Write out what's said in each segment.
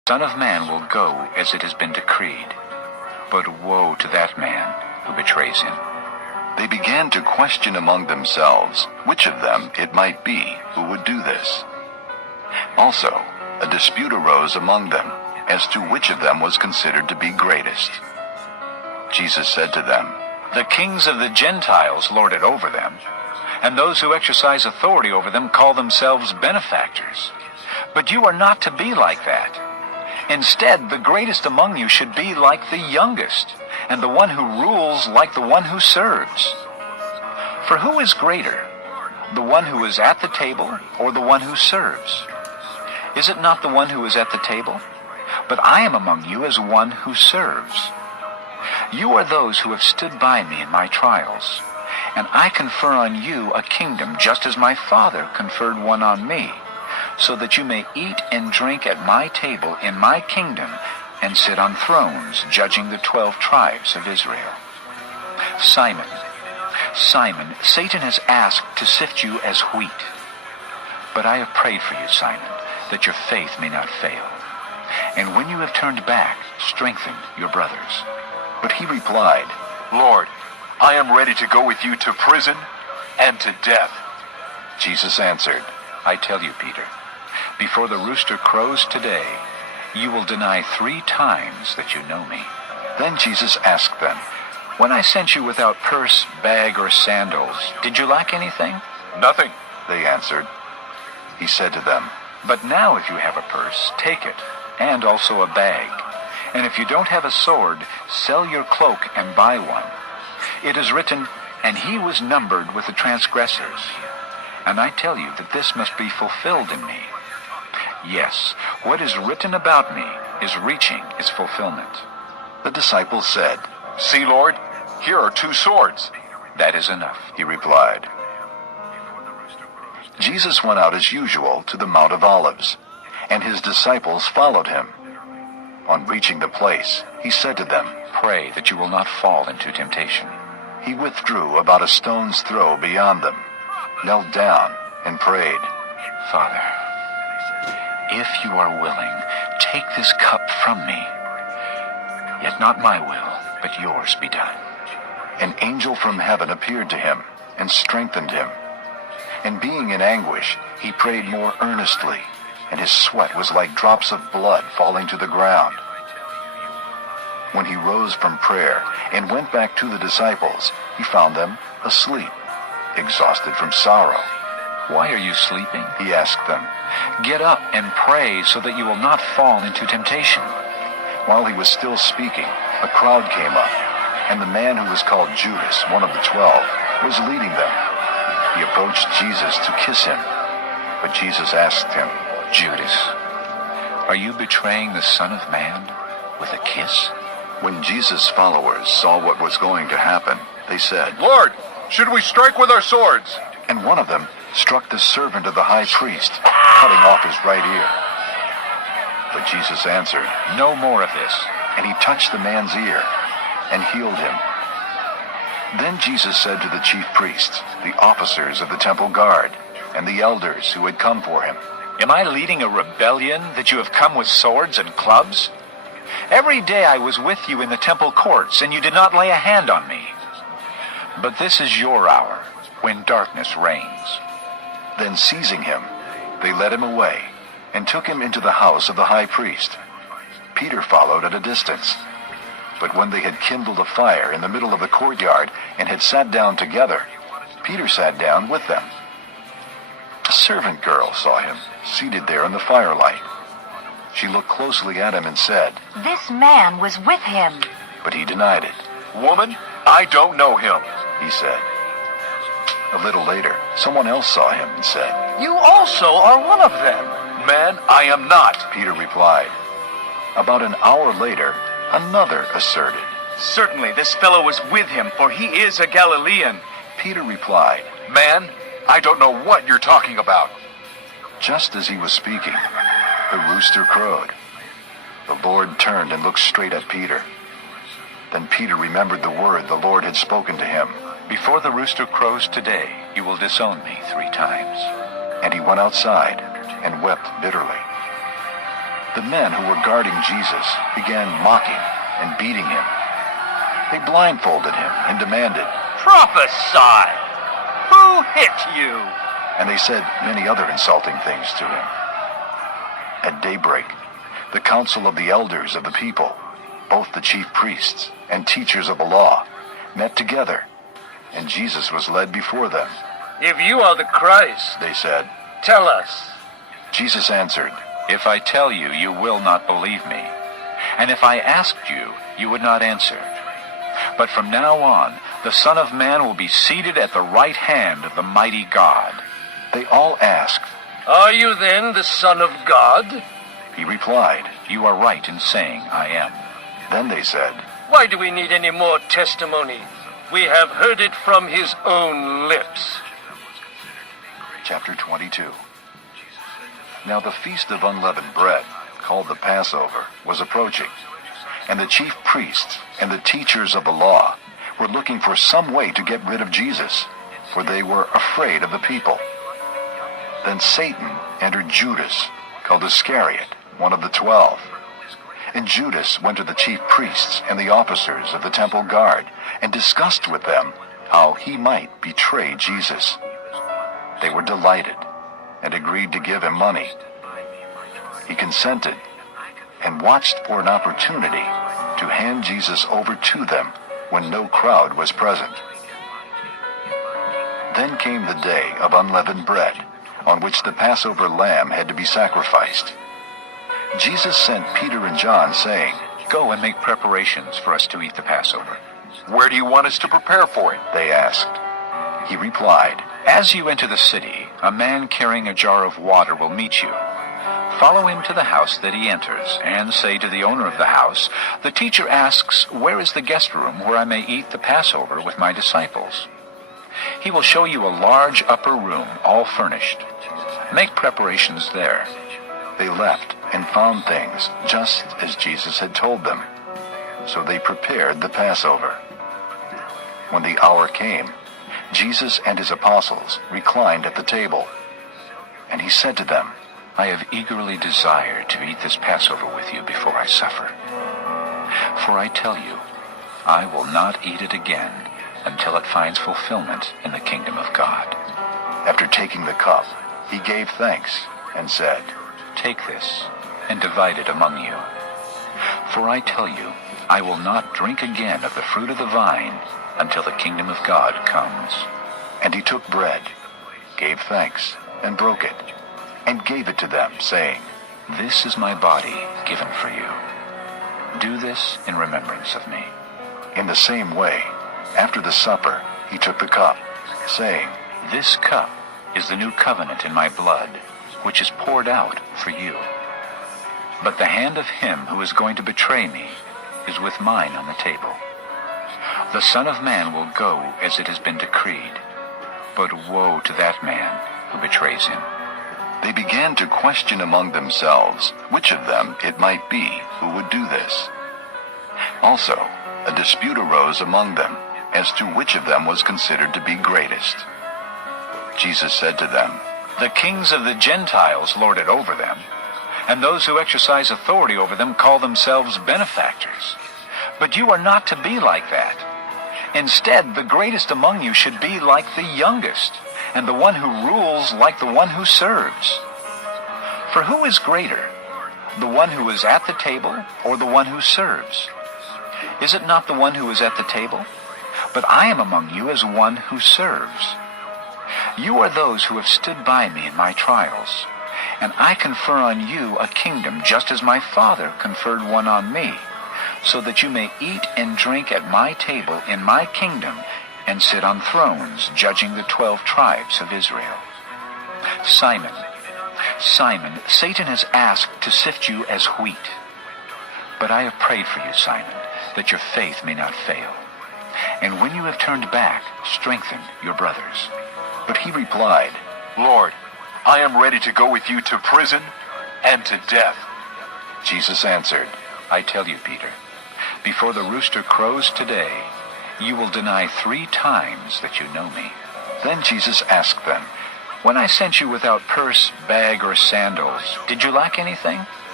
The Son of Man will go as it has been decreed, but woe to that man who betrays him." They began to question among themselves which of them it might be who would do this. Also, a dispute arose among them as to which of them was considered to be greatest. Jesus said to them, "The kings of the Gentiles lord it over them, and those who exercise authority over them call themselves benefactors. But you are not to be like that. Instead, the greatest among you should be like the youngest, and the one who rules like the one who serves. For who is greater, the one who is at the table or the one who serves? Is it not the one who is at the table? But I am among you as one who serves. You are those who have stood by me in my trials, and I confer on you a kingdom just as my Father conferred one on me, so that you may eat and drink at my table in my kingdom and sit on thrones judging the 12 tribes of Israel. Simon, Simon, Satan has asked to sift you as wheat. But I have prayed for you, Simon, that your faith may not fail. And when you have turned back, strengthen your brothers." But he replied, "Lord, I am ready to go with you to prison and to death." Jesus answered, "I tell you, Peter, before the rooster crows today, you will deny 3 times that you know me." Then Jesus asked them, "When I sent you without purse, bag, or sandals, did you lack anything?" "Nothing," they answered. He said to them, "But now if you have a purse, take it, and also a bag. And if you don't have a sword, sell your cloak and buy one. It is written, 'And he was numbered with the transgressors.' And I tell you that this must be fulfilled in me. Yes, what is written about me is reaching its fulfillment." The disciples said, "See, Lord, here are 2 swords." "That is enough," he replied. Jesus went out as usual to the Mount of Olives, and his disciples followed him. On reaching the place, he said to them, "Pray that you will not fall into temptation." He withdrew about a stone's throw beyond them, knelt down, and prayed, "Father, if you are willing, take this cup from me. Yet not my will, but yours be done." An angel from heaven appeared to him and strengthened him. And being in anguish, he prayed more earnestly, and his sweat was like drops of blood falling to the ground. When he rose from prayer and went back to the disciples, he found them asleep, exhausted from sorrow. "Why are you sleeping?" he asked them. "Get up and pray so that you will not fall into temptation." While he was still speaking, a crowd came up, and the man who was called Judas, one of the 12, was leading them. He approached Jesus to kiss him, but Jesus asked him, "Judas, are you betraying the Son of Man with a kiss?" When Jesus' followers saw what was going to happen, they said, "Lord, should we strike with our swords?" And one of them struck the servant of the high priest, cutting off his right ear. But Jesus answered, "No more of this." And he touched the man's ear and healed him. Then Jesus said to the chief priests, the officers of the temple guard, and the elders who had come for him, "Am I leading a rebellion that you have come with swords and clubs? Every day I was with you in the temple courts, and you did not lay a hand on me. But this is your hour, when darkness reigns." Then seizing him, they led him away and took him into the house of the high priest. Peter followed at a distance. But when they had kindled a fire in the middle of the courtyard and had sat down together, Peter sat down with them. A servant girl saw him seated there in the firelight. She looked closely at him and said, "This man was with him." But he denied it. "Woman, I don't know him," he said. A little later, someone else saw him and said, "You also are one of them." "Man, I am not," Peter replied. About an hour later, another asserted, "Certainly this fellow was with him, for he is a Galilean." Peter replied, "Man, I don't know what you're talking about." Just as he was speaking, the rooster crowed. The Lord turned and looked straight at Peter. Then Peter remembered the word the Lord had spoken to him. "Before the rooster crows today, you will disown me 3 times. And he went outside and wept bitterly. The men who were guarding Jesus began mocking and beating him. They blindfolded him and demanded, Prophesy! Who hit you? and they said many other insulting things to him. At daybreak, the council of the elders of the people, both the chief priests and teachers of the law, met together, and Jesus was led before them. If you are the Christ, They said, tell us. Jesus answered, If I tell you, you will not believe me. And if I asked you, you would not answer. But from now on, the Son of Man will be seated at the right hand of the mighty God. They all asked. Are you then the Son of God? He replied. You are right in saying I am. Then they said, Why do we need any more testimony? We have heard it from his own lips. Chapter 22. Now the feast of unleavened bread, called the Passover, was approaching, and the chief priests and the teachers of the law were looking for some way to get rid of Jesus, for they were afraid of the people. Then Satan entered Judas, called Iscariot, one of the 12. And Judas went to the chief priests and the officers of the temple guard and discussed with them how he might betray Jesus. They were delighted and agreed to give him money. He consented and watched for an opportunity to hand Jesus over to them when no crowd was present. Then came the day of unleavened bread, on which the Passover lamb had to be sacrificed. Jesus sent Peter and John, saying, Go and make preparations for us to eat the Passover. Where do you want us to prepare for it? They asked. He replied, As you enter the city, a man carrying a jar of water will meet you. Follow him to the house that he enters, and say to the owner of the house, The teacher asks, Where is the guest room where I may eat the Passover with my disciples? He will show you a large upper room, all furnished. Make preparations there. They left and found things just as Jesus had told them. So they prepared the Passover. When the hour came, Jesus and his apostles reclined at the table. And he said to them, I have eagerly desired to eat this Passover with you before I suffer. For I tell you, I will not eat it again until it finds fulfillment in the kingdom of God. After taking the cup, he gave thanks and said, Take this and divide it among you. For I tell you, I will not drink again of the fruit of the vine until the kingdom of God comes. And he took bread, gave thanks, and broke it, and gave it to them, saying, This is my body given for you. Do this in remembrance of me. In the same way, after the supper, he took the cup, saying, This cup is the new covenant in my blood, which is poured out for you. But the hand of him who is going to betray me is with mine on the table. The Son of Man will go as it has been decreed, but woe to that man who betrays him. They began to question among themselves which of them it might be who would do this. Also, a dispute arose among them as to which of them was considered to be greatest. Jesus said to them, The kings of the Gentiles lord it over them, and those who exercise authority over them call themselves benefactors. But you are not to be like that. Instead, the greatest among you should be like the youngest, and the one who rules like the one who serves. For who is greater, the one who is at the table or the one who serves? Is it not the one who is at the table? But I am among you as one who serves. You are those who have stood by me in my trials, and I confer on you a kingdom just as my Father conferred one on me, so that you may eat and drink at my table in my kingdom and sit on thrones judging the 12 tribes of Israel. Simon, Simon, Satan has asked to sift you as wheat. But I have prayed for you, Simon, that your faith may not fail. And when you have turned back, strengthen your brothers. But he replied, Lord, I am ready to go with you to prison and to death. Jesus answered, I tell you, Peter, before the rooster crows today, you will deny 3 times that you know me. Then Jesus asked them, When I sent you without purse, bag, or sandals, did you lack anything?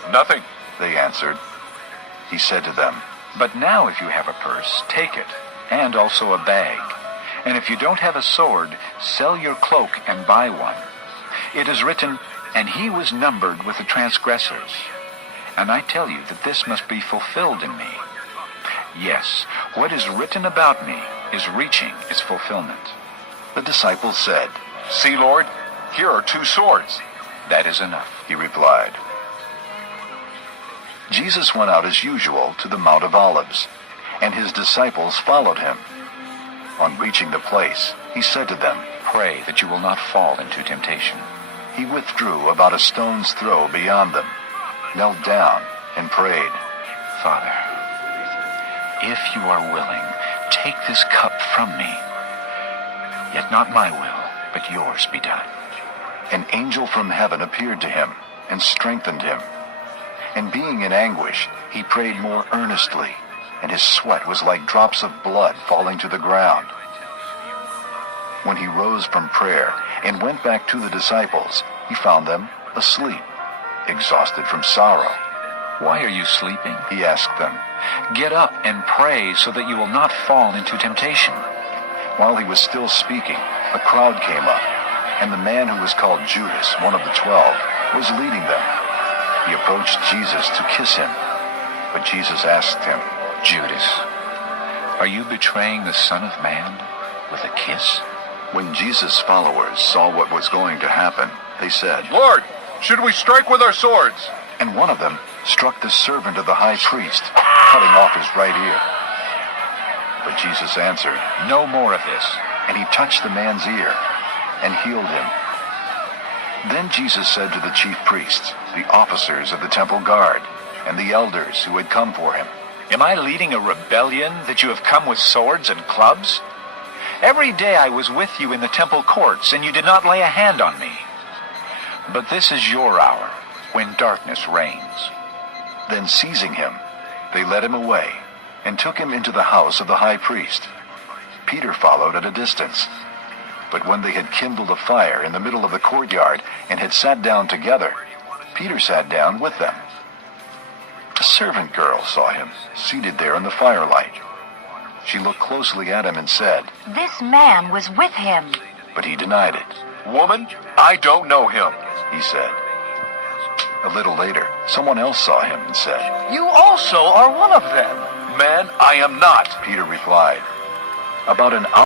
Nothing. They answered. He said to them, But now if you have a purse, take it, and also a bag. And if you don't have a sword, sell your cloak and buy one. It is written, And he was numbered with the transgressors. And I tell you that this must be fulfilled in me. Yes, what is written about me is reaching its fulfillment. The disciples said, See, Lord, here are 2 swords. That is enough. He replied. Jesus went out as usual to the Mount of Olives, and his disciples followed him. On reaching the place, he said to them, Pray that you will not fall into temptation. He withdrew about a stone's throw beyond them, knelt down, and prayed, Father, if you are willing, take this cup from me. Yet not my will, but yours be done. An angel from heaven appeared to him and strengthened him. And being in anguish, he prayed more earnestly, and his sweat was like drops of blood falling to the ground. When he rose from prayer and went back to the disciples, he found them asleep, exhausted from sorrow. Why are you sleeping? He asked them. Get up and pray so that you will not fall into temptation. While he was still speaking, a crowd came up, and the man who was called Judas, one of the 12, was leading them. He approached Jesus to kiss him, but Jesus asked him, Judas, are you betraying the Son of Man with a kiss? When Jesus' followers saw what was going to happen, they said, Lord, should we strike with our swords? And one of them struck the servant of the high priest, cutting off his right ear. But Jesus answered, No more of this. and he touched the man's ear and healed him. Then Jesus said to the chief priests, the officers of the temple guard, and the elders who had come for him, Am I leading a rebellion that you have come with swords and clubs? Every day I was with you in the temple courts, and you did not lay a hand on me. But this is your hour, when darkness reigns. Then seizing him, they led him away and took him into the house of the high priest. Peter followed at a distance. But when they had kindled a fire in the middle of the courtyard and had sat down together, Peter sat down with them. A servant girl saw him seated there in the firelight. She looked closely at him and said, This man was with him. but he denied it. Woman, I don't know him. He said. A little later, someone else saw him and said, You also are one of them. Man, I am not. Peter replied, About an hour